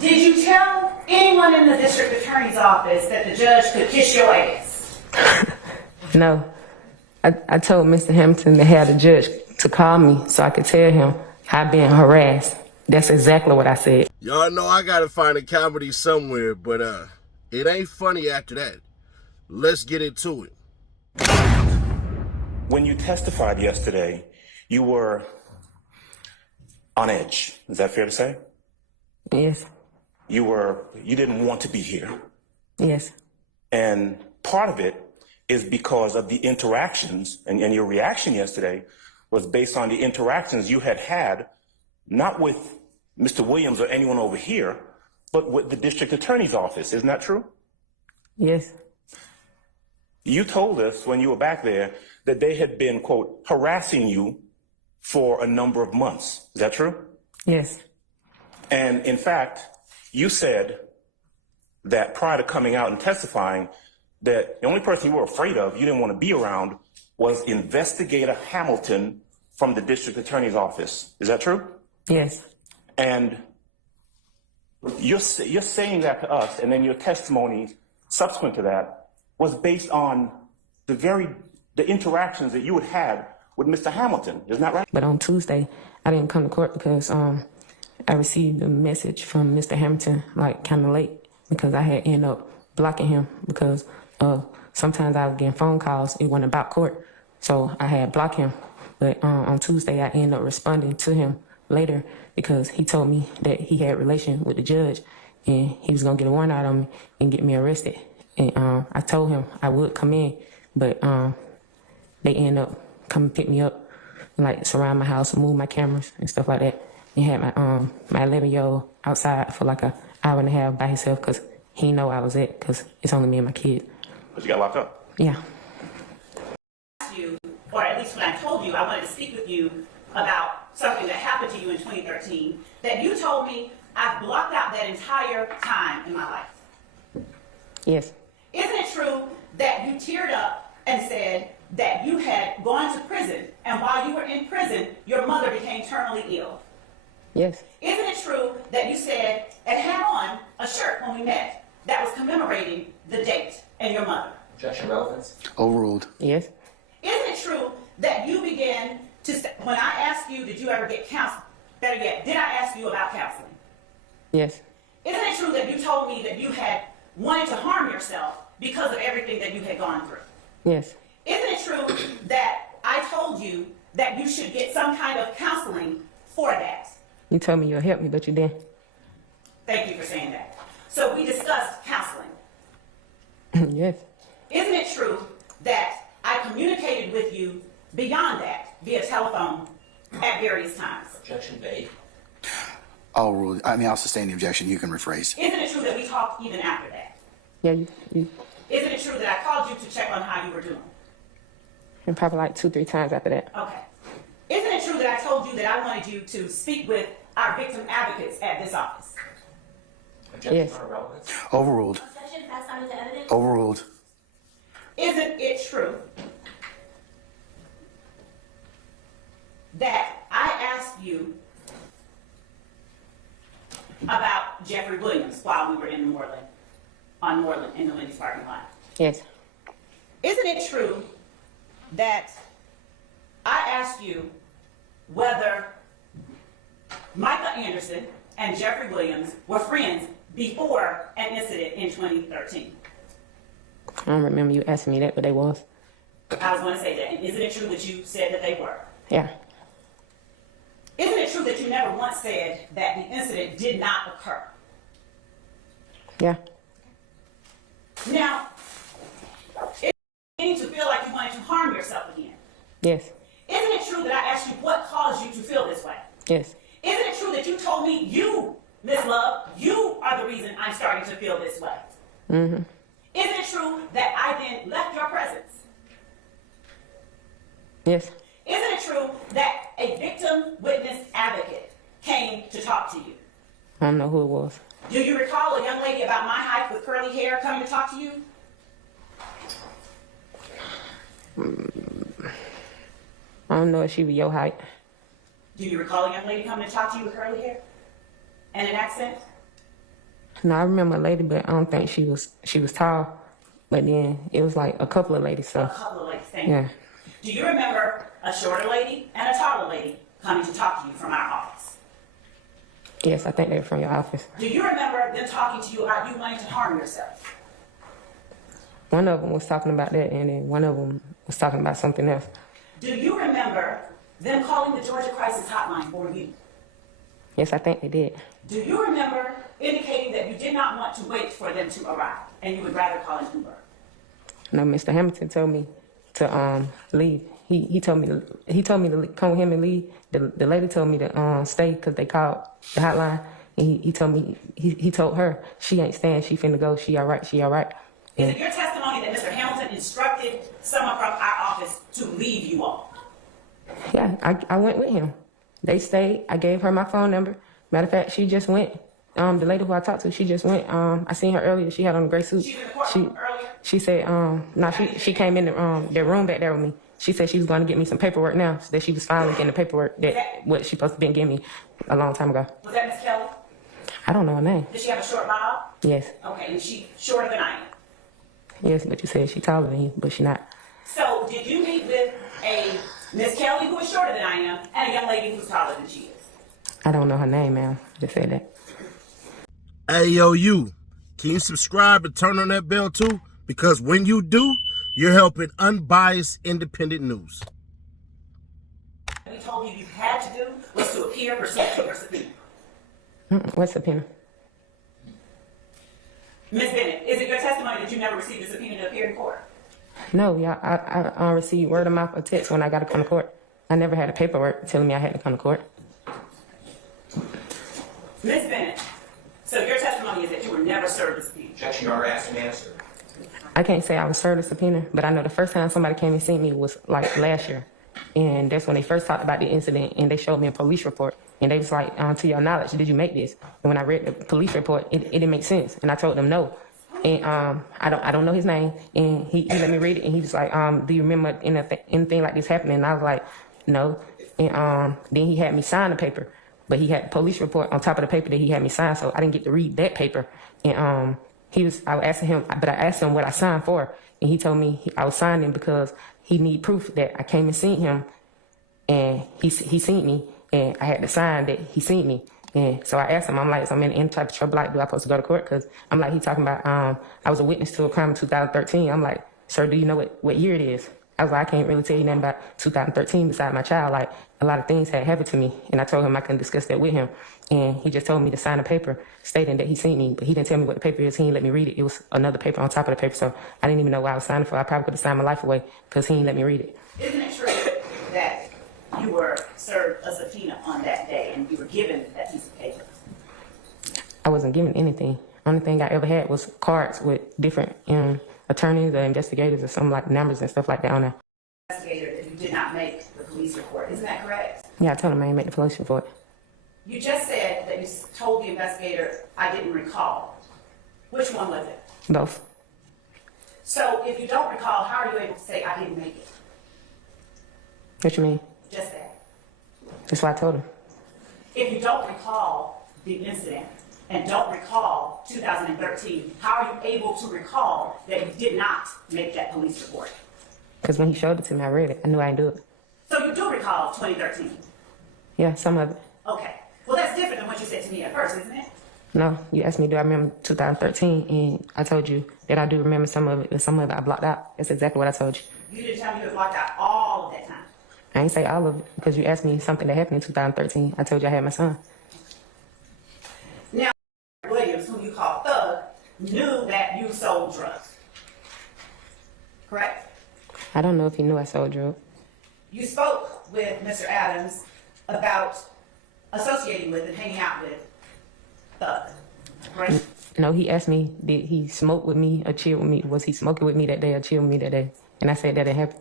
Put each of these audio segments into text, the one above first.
Did you tell anyone in the district attorney's office that the judge could kiss your ass? No. I told Mr. Hampton to have the judge to call me so I could tell him how being harassed. That's exactly what I said. Y'all know I gotta find a comedy somewhere, but it ain't funny after that. Let's get into it. When you testified yesterday, you were on edge. Is that fair to say? Yes. You didn't want to be here. Yes. And part of it is because of the interactions, and your reaction yesterday was based on the interactions you had, not with Mr. Williams or anyone over here, but with the district attorney's office. Isn't that true? Yes. You told us when you were back there that they had been, quote, harassing you for a number of months. Is that true? Yes. And in fact, you said that prior to coming out and testifying, that the only person you were afraid of, you didn't want to be around, was Investigator Hamilton from the district attorney's office. Is that true? Yes. And you're saying that to us, and then your testimony subsequent to that was based on the interactions that you had with Mr. Hamilton. Isn't that right? But on Tuesday, I didn't come to court because I received a message from Mr. Hamilton like kind of late because I had ended up blocking him because sometimes I was getting phone calls. It wasn't about court, so I had blocked him. But on Tuesday, I ended up responding to him later because he told me that he had relation with the judge and he was gonna get a warrant out on me and get me arrested. And I told him I would come in, but they ended up coming pick me up and like surround my house and move my cameras and stuff like that. And had my 11-year-old outside for like an hour and a half by himself because he didn't know I was at because it's only me and my kid. But you got locked up? Yeah. You, or at least when I told you I wanted to speak with you about something that happened to you in 2013, that you told me I've blocked out that entire time in my life. Yes. Isn't it true that you teared up and said that you had gone to prison, and while you were in prison, your mother became terminally ill? Yes. Isn't it true that you said and had on a shirt when we met that was commemorating the date and your mother? Objection, relevance. Overruled. Yes. Isn't it true that you began to, when I asked you, did you ever get counseling? Better yet, did I ask you about counseling? Yes. Isn't it true that you told me that you had wanted to harm yourself because of everything that you had gone through? Yes. Isn't it true that I told you that you should get some kind of counseling for that? You told me you'll help me, but you didn't. Thank you for saying that. So we discussed counseling. Yes. Isn't it true that I communicated with you beyond that via telephone at various times? Objection made. I'll rule. I mean, I'll sustain the objection. You can rephrase. Isn't it true that we talked even after that? Yeah, you Isn't it true that I called you to check on how you were doing? and probably like 2-3 times after that. Okay. Isn't it true that I told you that I wanted you to speak with our victim advocates at this office? Objection, Yes. relevance. Overruled. Objection, pass on into evidence. Overruled. Isn't it true that I asked you about Jeffrey Williams while we were in Moreland in the Wendy's parking lot? Yes. Isn't it true that I asked you whether Micah Anderson and Jeffrey Williams were friends before an incident in 2013? I don't remember you asking me that, but they was. I was going to say that. And isn't it true that you said that they were? Yeah. Isn't it true that you never once said that the incident did not occur? Yeah. Now, it's beginning to feel like you wanted to harm yourself again. Yes. Isn't it true that I asked you what caused you to feel this way? Yes. Isn't it true that you told me you, Miss Love, you are the reason I'm starting to feel this way? Mm-hmm. Isn't it true that I then left your presence? Yes. Isn't it true that a victim witness advocate came to talk to you? I don't know who it was. Do you recall a young lady about my height with curly hair coming to talk to you? I don't know if she was your height. Do you recall a young lady coming to talk to you with curly hair and an accent? No, I remember a lady, but I don't think she was tall. But then it was like a couple of ladies. So A couple of ladies, thank you. yeah, Do you remember a shorter lady and a taller lady coming to talk to you from our office? yes, I think they were from your office. Do you remember them talking to you about you wanting to harm yourself? One of them was talking about that, and then one of them was talking about something else. Do you remember them calling the Georgia Crisis Hotline for you? Yes, I think they did. Do you remember indicating that you did not want to wait for them to arrive and you would rather call an Uber? No, Mr. Hamilton told me to leave. He told me to come with him and leave. The lady told me to stay because they called the hotline, and he told me he told her she ain't staying. She finna go. She all right. She all right. Is it your testimony that Mr. Hamilton instructed someone from our office to leave you all? Yeah, I went with him. They stayed. I gave her my phone number. Matter of fact, she just went. The lady who I talked to, she just went. I seen her earlier. She had on a gray suit. She was in the courtroom earlier? She said, no, she came in the room back there with me. She said she was going to get me some paperwork now, so that she was finally getting the paperwork that what she supposed to been giving me a long time ago. Was that Miss Kelly? I don't know her name. Did she have a short bob? Yes, Okay, and she shorter than I am. yes, but you said she taller than you, but she not. So did you meet with a Miss Kelly who is shorter than I am and a young lady who's taller than she is? I don't know her name, ma'am. Just said that. Hey, yo, you. Can you subscribe and turn on that bell too? Because when you do, you're helping unbiased, independent news. We told you had to do was to appear pursuant to your subpoena. What's the subpoena? Ms. Bennett, is it your testimony that you never received a subpoena to appear in court? No, yeah, I received word of mouth or text when I got to come to court. I never had a paperwork telling me I had to come to court. Ms. Bennett, so your testimony is that you were never served a subpoena. Objection, Your Honor, asked and answered. I can't say I was served a subpoena, but I know the first time somebody came and seen me was like last year. And that's when they first talked about the incident, and they showed me a police report. And they was like, to your knowledge, did you make this? And when I read the police report, it didn't make sense. And I told them no. And I don't know his name. And he let me read it, and he was like, do you remember anything like this happening? And I was like, no. And then he had me sign the paper. But he had the police report on top of the paper that he had me sign, so I didn't get to read that paper. And I asked him what I signed for, and he told me I was signing because he need proof that I came and seen him, and he seen me, and I had to sign that he seen me. And so I asked him, I'm like, so I'm in any type of trouble, like, do I supposed to go to court? Because I'm like, he talking about I was a witness to a crime in 2013. I'm like, sir, do you know what year it is? I was like, I can't really tell you nothing about 2013 beside my child. Like, a lot of things had happened to me, and I told him I couldn't discuss that with him. And he just told me to sign a paper stating that he seen me, but he didn't tell me what the paper is. He didn't let me read it. It was another paper on top of the paper, so I didn't even know what I was signing for. I probably could have signed my life away because he didn't let me read it. Isn't it true that you were served a subpoena on that day and you were given that piece of paper? I wasn't given anything. Only thing I ever had was cards with different attorneys or investigators or some like numbers and stuff like that on there. Investigator, that you did not make the police report. Isn't that correct? Yeah, I told him I didn't make the police report. You just said that you told the investigator, I didn't recall. Which one was it? Both. So if you don't recall, how are you able to say I didn't make it? What you mean? Just that. That's what I told him. If you don't recall the incident and don't recall 2013, how are you able to recall that you did not make that police report? Because when he showed it to me, I read it. I knew I didn't do it. So you do recall 2013? Yeah, some of it. Okay. Well, that's different than what you said to me at first, isn't it? No, you asked me, do I remember 2013? And I told you that I do remember some of it, and some of it I blocked out. That's exactly what I told you. You didn't tell me you had blocked out all of that time. I ain't say all of it because you asked me something that happened in 2013. I told you I had my son. Now, Williams, who you call Thug, knew that you sold drugs. Correct? I don't know if he knew I sold drugs. You spoke with Mr. Adams about associating with and hanging out with Thug. Correct? No, he asked me, did he smoke with me or chill with me? Was he smoking with me that day or chill with me that day? And I said that didn't happen.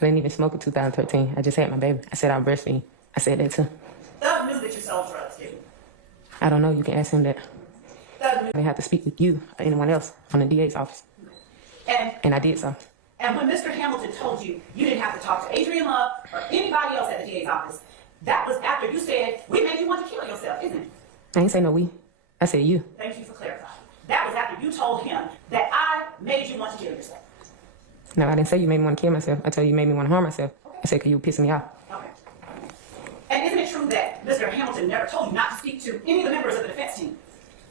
I didn't even smoke in 2013. I just had my baby. I said I was breastfeeding. I said that too. Thug knew that you sold drugs, didn't he? I don't know. You can ask him that. Thug I knew. didn't have to speak with you or anyone else on the DA's office. And I did so. And when Mr. Hamilton told you you didn't have to talk to Adrian Love or anybody else at the DA's office, that was after you said, we made you want to kill yourself, isn't it? I ain't say no we. I said you. Thank you for clarifying. time you told him that I made you want to kill yourself. No, I didn't say you made me want to kill myself. I told you you made me want to harm myself. I said, because you were pissing me off. Okay. And isn't it true that Mr. Hamilton never told you not to speak to any of the members of the defense team?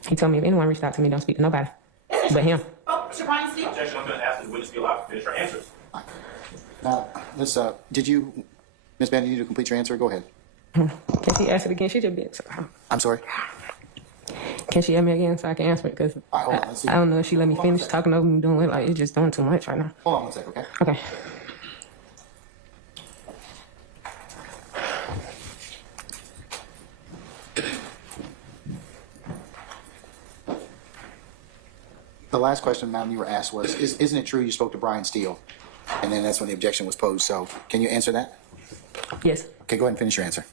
He told me if anyone reached out to me, don't speak to nobody. Isn't it But true? him. Oh, Mr. Brian Steele? Objection, I'm going to ask this witness to be allowed to finish her answers. Now, let's, did you, Ms. Bennett, you need to complete your answer? Go ahead. Can she ask it again? She just been. I'm sorry. Can she ask me again so I can answer it? Because All right, hold on, let's see. I don't know if she let me finish talking over me, doing it. Like, it's just doing too much right now. Hold on one second, okay? Okay. The last question, madam, you were asked was, isn't it true you spoke to Brian Steele? And then that's when the objection was posed. So can you answer that? Yes. Okay, go ahead and finish your answer.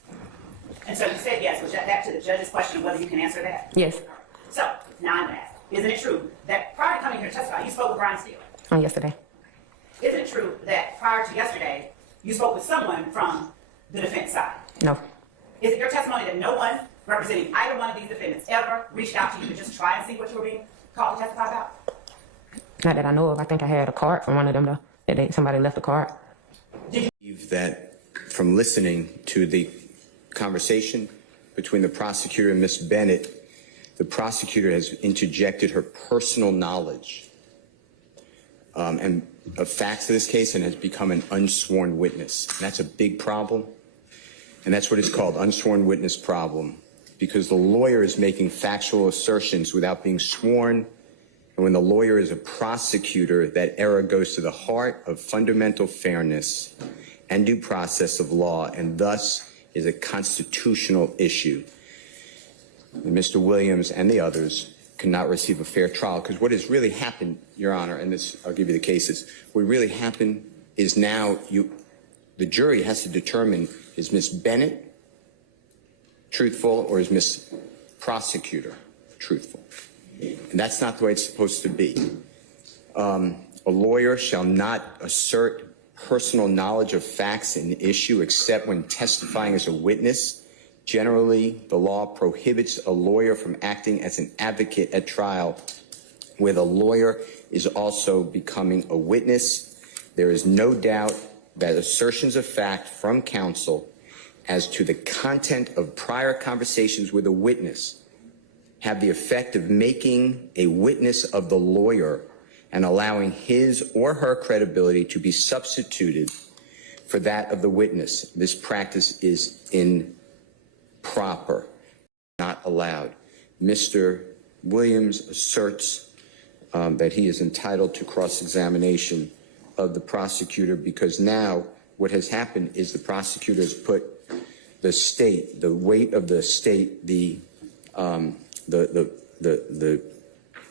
And so you said yes. Was that back to the judge's question of whether you can answer that? Yes. So, now I'm going to ask, isn't it true that prior to coming here to testify, you spoke with Brian Steele? On yesterday. Isn't it true that prior to yesterday, you spoke with someone from the defense side? No. Is it your testimony that no one representing either one of these defendants ever reached out to you to just try and see what you were being called to testify about? Not that I know of. I think I had a card from one of them, though. That somebody left a card. That from listening to the conversation between the prosecutor and Ms. Bennett, the prosecutor has interjected her personal knowledge and of facts of this case and has become an unsworn witness. And that's a big problem. And that's what it's called, unsworn witness problem, because the lawyer is making factual assertions without being sworn. And when the lawyer is a prosecutor, that error goes to the heart of fundamental fairness and due process of law, and thus is a constitutional issue. Mr. Williams and the others cannot receive a fair trial, because what has really happened, Your Honor, and this, I'll give you the cases, what really happened is now the jury has to determine, is Ms. Bennett truthful or is Ms. Prosecutor truthful? And that's not the way it's supposed to be. A lawyer shall not assert personal knowledge of facts in an issue except when testifying as a witness. Generally, the law prohibits a lawyer from acting as an advocate at trial where the lawyer is also becoming a witness. There is no doubt that assertions of fact from counsel as to the content of prior conversations with a witness have the effect of making a witness of the lawyer and allowing his or her credibility to be substituted for that of the witness. This practice is improper, not allowed. Mr. Williams asserts that he is entitled to cross-examination of the prosecutor because now what has happened is the prosecutor has put the state, the weight of the state, the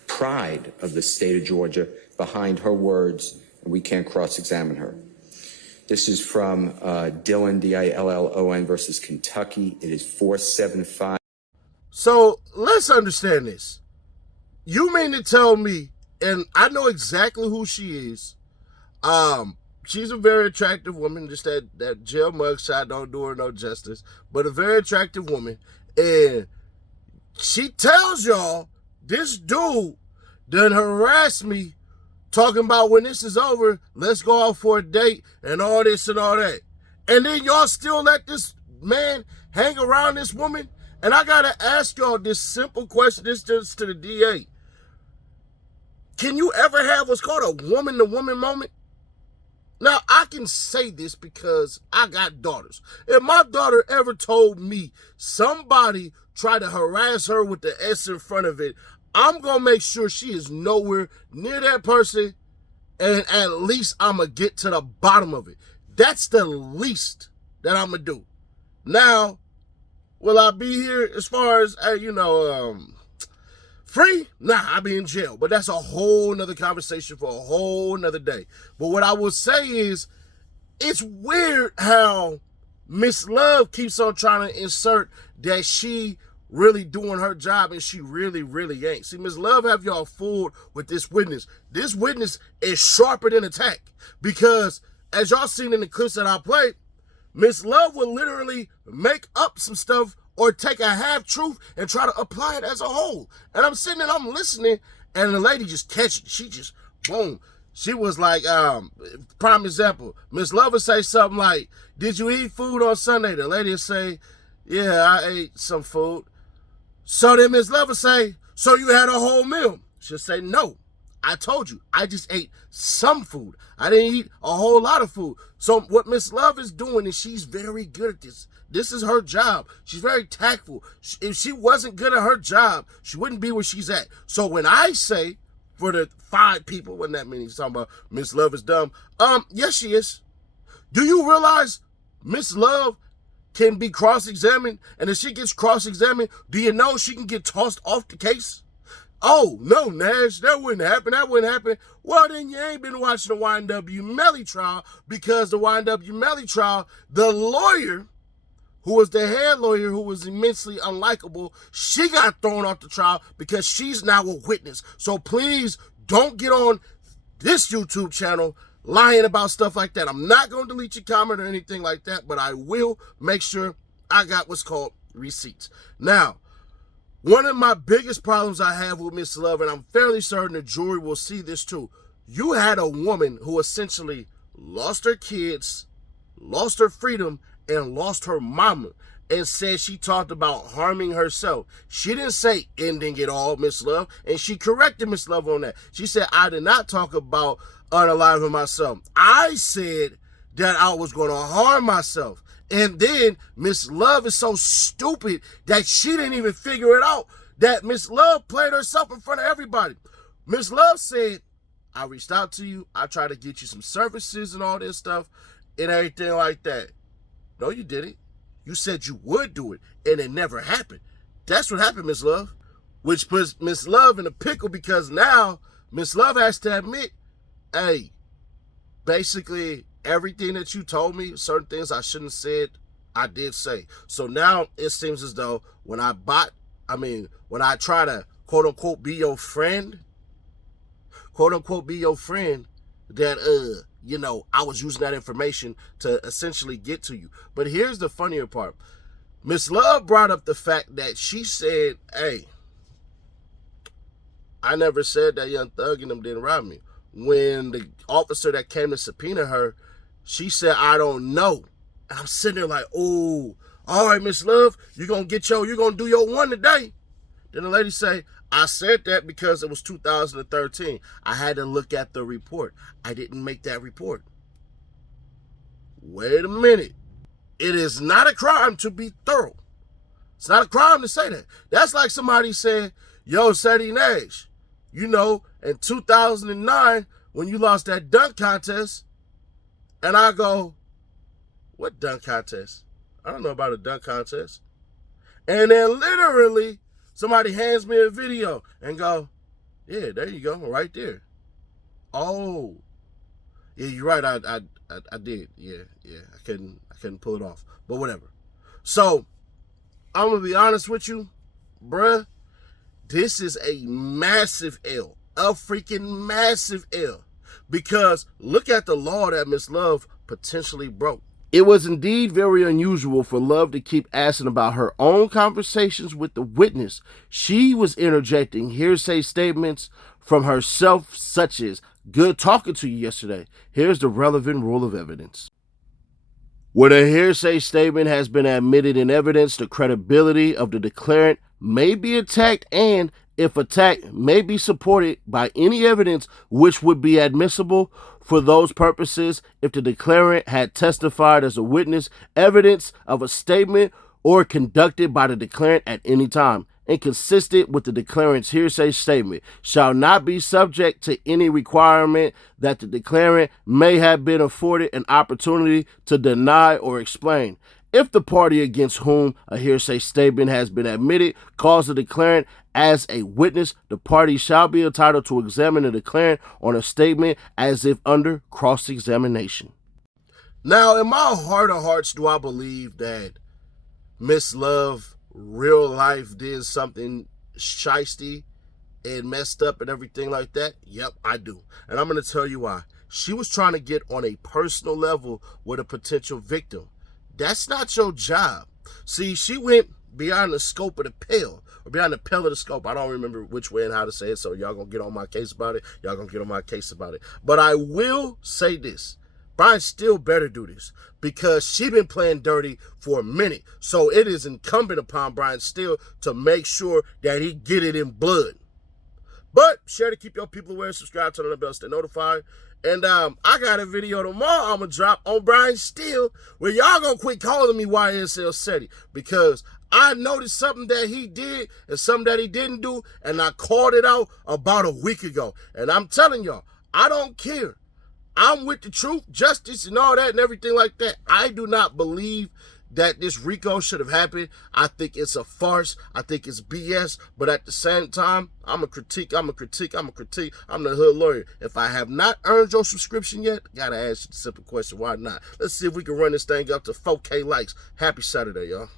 pride of the state of Georgia behind her words, and we can't cross-examine her. This is from Dillon, D-I-L-L-O-N versus Kentucky. It is 475. So let's understand this. You mean to tell me, and I know exactly who she is. She's a very attractive woman. Just that jail mugshot don't do her no justice. But a very attractive woman. And she tells y'all, this dude done harassed me, talking about when this is over, let's go out for a date and all this and all that. And then y'all still let this man hang around this woman? And I gotta ask y'all this simple question, this just to the DA. Can you ever have what's called a woman-to-woman moment? Now, I can say this because I got daughters. If my daughter ever told me somebody tried to harass her with the S in front of it, I'm going to make sure she is nowhere near that person, and at least I'm going to get to the bottom of it. That's the least that I'm going to do. Now, will I be here as far as, free? Nah, I'll be in jail. But that's a whole nother conversation for a whole nother day. But what I will say is, it's weird how Miss Love keeps on trying to insert that she really doing her job and she really, really ain't. See, Miss Love have y'all fooled with this witness. This witness is sharper than attack because, as y'all seen in the clips that I played, Miss Love will literally make up some stuff or take a half truth and try to apply it as a whole. And I'm sitting and I'm listening, And the lady just catch it. She just, boom. She was like, prime example, Miss Lover say something like, did you eat food on Sunday? The lady will say, yeah, I ate some food. So then Miss Lover say, so you had a whole meal? She'll say, no, I told you, I just ate some food. I didn't eat a whole lot of food. So what Miss Love is doing is she's very good at this. This is her job. She's very tactful. If she wasn't good at her job, she wouldn't be where she's at. So when I say, for the 5 people, wasn't that many, he's talking about Miss Love is dumb. Yes, she is. Do you realize Miss Love can be cross-examined? And if she gets cross-examined, do you know she can get tossed off the case? Oh, no, Nash, that wouldn't happen. That wouldn't happen. Well, then you ain't been watching the YNW Melly trial, because the YNW Melly trial, the lawyer, who was the head lawyer, who was immensely unlikable, she got thrown off the trial because she's now a witness. So please don't get on this YouTube channel lying about stuff like that. I'm not going to delete your comment or anything like that, but I will make sure I got what's called receipts. Now, one of my biggest problems I have with Miss Love, and I'm fairly certain the jury will see this too, you had a woman who essentially lost her kids, lost her freedom, and lost her mama, and said she talked about harming herself. She didn't say ending it all, Miss Love, and she corrected Miss Love on that. She said, I did not talk about unaliving myself. I said that I was going to harm myself. And then Miss Love is so stupid that she didn't even figure it out, that Miss Love played herself in front of everybody. Miss Love said, I reached out to you. I tried to get you some services and all this stuff and everything like that. No, you didn't. You said you would do it, and it never happened. That's what happened, Miss Love, which puts Miss Love in a pickle, because now Miss Love has to admit, hey, basically everything that you told me, certain things I shouldn't have said, I did say. So now it seems as though when I try to quote unquote be your friend, that I was using that information to essentially get to you. But here's the funnier part. Miss Love brought up the fact that she said, hey, I never said that Young Thug and them didn't rob me. When the officer that came to subpoena her, she said, I don't know. And I'm sitting there like, oh, all right, Miss Love, you're going to do your one today. Then the lady say, I said that because it was 2013. I had to look at the report. I didn't make that report. Wait a minute. It is not a crime to be thorough. It's not a crime to say that. That's like somebody saying, yo, Sadie Nash, in 2009, when you lost that dunk contest, and I go, what dunk contest? I don't know about a dunk contest. And then literally, somebody hands me a video and go, yeah, there you go, right there. Oh, yeah, you're right. I did. Yeah. I couldn't pull it off, but whatever. So I'm gonna be honest with you, bruh. This is a massive L, a freaking massive L, because look at the law that Miss Love potentially broke. It was indeed very unusual for Love to keep asking about her own conversations with the witness. She was interjecting hearsay statements from herself, such as, good talking to you yesterday. Here's the relevant rule of evidence. When a hearsay statement has been admitted in evidence, the credibility of the declarant may be attacked, and if attacked, may be supported by any evidence which would be admissible for those purposes if the declarant had testified as a witness, evidence of a statement or conducted by the declarant at any time, inconsistent with the declarant's hearsay statement, shall not be subject to any requirement that the declarant may have been afforded an opportunity to deny or explain. If the party against whom a hearsay statement has been admitted calls the declarant as a witness, the party shall be entitled to examine the declarant on a statement as if under cross-examination. Now, in my heart of hearts, do I believe that Miss Love, real life, did something shisty and messed up and everything like that? Yep, I do. And I'm going to tell you why. She was trying to get on a personal level with a potential victim. That's not your job. See, she went beyond the scope of the pale. or behind the pellet of scope. I don't remember which way and how to say it, so y'all gonna get on my case about it. Y'all gonna get on my case about it. But I will say this. Brian still better do this because she been playing dirty for a minute. So it is incumbent upon Brian Steele to make sure that he get it in blood. But share to keep your people aware, subscribe, turn on the bell, stay notified. And I got a video tomorrow I'm going to drop on Brian Steele where y'all going to quit calling me YSL Seti because I noticed something that he did and something that he didn't do, and I called it out about a week ago. And I'm telling y'all, I don't care. I'm with the truth, justice, and all that and everything like that. I do not believe that this RICO should have happened. I think it's a farce. I think it's BS. But at the same time, I'm a critique. I'm the hood lawyer. If I have not earned your subscription yet, I gotta ask you the simple question, why not? Let's see if we can run this thing up to 4K likes. Happy Saturday, y'all.